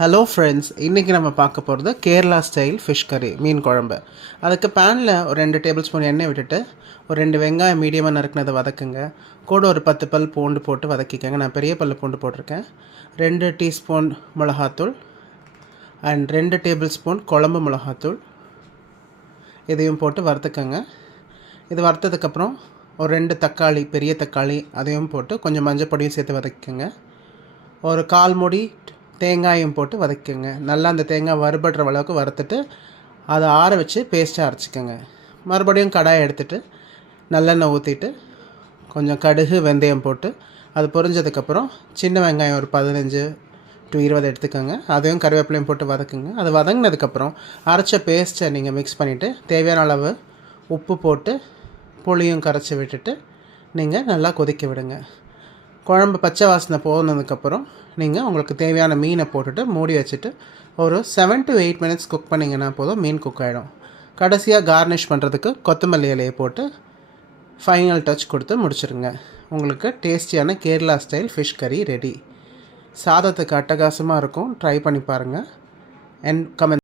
Hello friends, இன்றைக்கி நம்ம பார்க்க போகிறது கேரளா ஸ்டைல் ஃபிஷ் கறி மீன் குழம்பு. அதுக்கு பேனில் ஒரு 2 டேபிள் ஸ்பூன் எண்ணெய் விட்டுட்டு ஒரு 2 வெங்காயம் மீடியமாக நறுக்கினதை வதக்குங்க. கூட ஒரு 10 பல் பூண்டு போட்டு வதக்கிக்கோங்க. நான் பெரிய பல் பூண்டு போட்டிருக்கேன். 2 டீஸ்பூன் மிளகாத்தூள் அண்ட் 2 டேபிள் ஸ்பூன் குழம்பு மிளகாத்தூள் இதையும் போட்டு வறுத்துக்கோங்க. இது வறுத்ததுக்கப்புறம் ஒரு 2 தக்காளி, பெரிய தக்காளி அதையும் போட்டு கொஞ்சம் மஞ்சள் பொடியும் சேர்த்து வதக்கிக்கோங்க. ஒரு 1/4 மூடி தேங்காயும் போட்டு வதக்கிக்கோங்க. நல்லா அந்த தேங்காய் வறுபடுற அளவுக்கு வறுத்துட்டு அதை ஆற வச்சு பேஸ்ட்டாக அரைச்சிக்கோங்க. மறுபடியும் கடாயை எடுத்துகிட்டு நல்லெண்ணெய் ஊற்றிட்டு கொஞ்சம் கடுகு வெந்தயம் போட்டு அது பொரிஞ்சதுக்கப்புறம் சின்ன வெங்காயம் ஒரு 15 to 20 எடுத்துக்கோங்க. அதையும் கருவேப்பிலையும் போட்டு வதக்குங்க. அது வதங்கினதுக்கப்புறம் அரைச்ச பேஸ்ட்டை நீங்கள் மிக்ஸ் பண்ணிவிட்டு தேவையான அளவு உப்பு போட்டு புளியும் கரைச்சி விட்டுட்டு நீங்கள் நல்லா கொதிக்க விடுங்க. குழம்பு பச்சை வாசனை போனதுக்கப்புறம் நீங்கள் உங்களுக்கு தேவையான மீனை போட்டுட்டு மூடி வச்சுட்டு ஒரு 7 to 8 minutes குக் பண்ணிங்கன்னா போதும், மீன் குக் ஆகிடும். கடைசியாக கார்னிஷ் பண்ணுறதுக்கு கொத்தமல்லி இலையை போட்டு ஃபைனல் டச் கொடுத்து முடிச்சுருங்க. உங்களுக்கு டேஸ்டியான கேரளா ஸ்டைல் ஃபிஷ் கறி ரெடி. சாதத்துக்கு அட்டகாசமாக இருக்கும். ட்ரை பண்ணி பாருங்கள். And comment